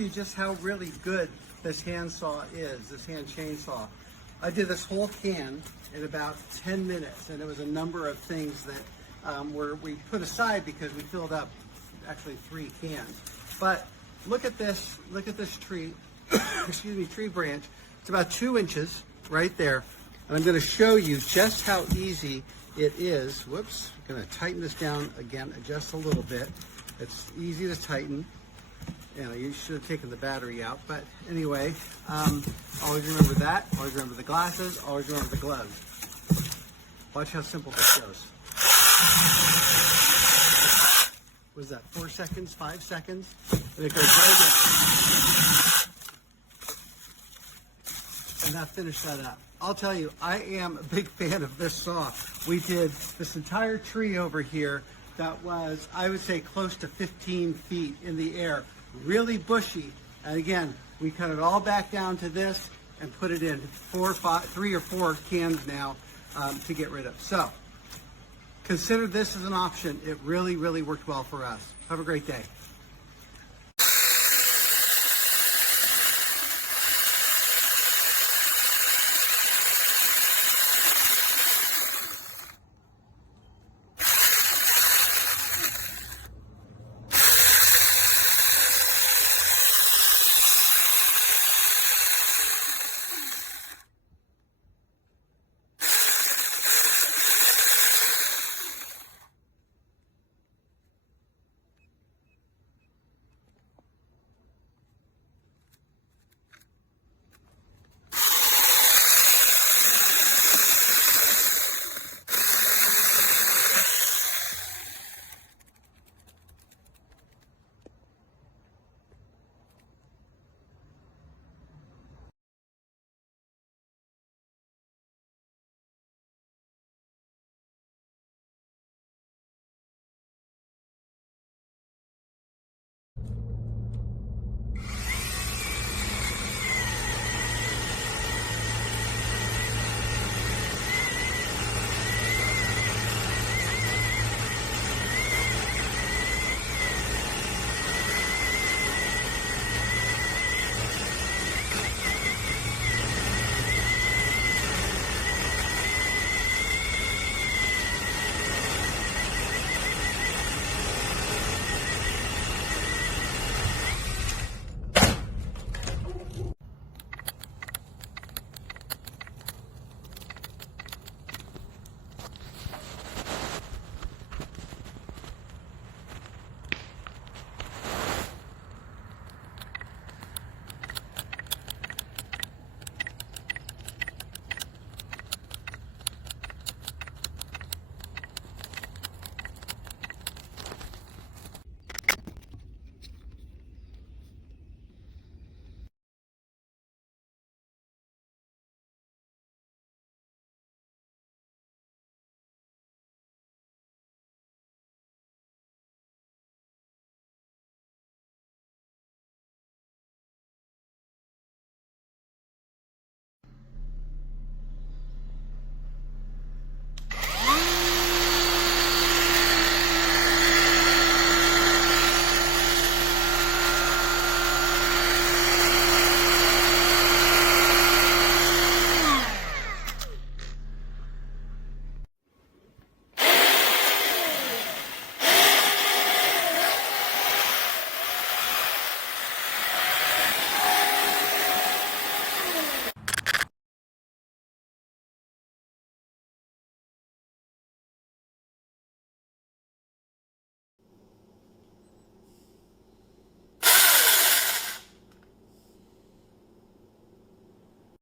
you just how really good this hand saw is, this hand chainsaw. I did this whole can in about 10 minutes, and there was a number of things that we put aside because we filled up actually 3 cans. But look at this tree, excuse me, tree branch. It's about 2 inches right there. And I'm going to show you just how easy it is. Whoops, I'm going to tighten this down again just a little bit. It's easy to tighten. You should have taken the battery out, but anyway, always remember that. Always remember the glasses. Always remember the gloves. Watch how simple this goes. What is that, 4 seconds, 5 seconds? And it goes right down. And that finished that up. I'll tell you, I am a big fan of this saw. We did this entire tree over here that was, I would say, close to 15 feet in the air. Really bushy. And again, we cut it all back down to this and put it in 3 or 4 cans now to get rid of. So consider this as an option. It really, really worked well for us. Have a great day.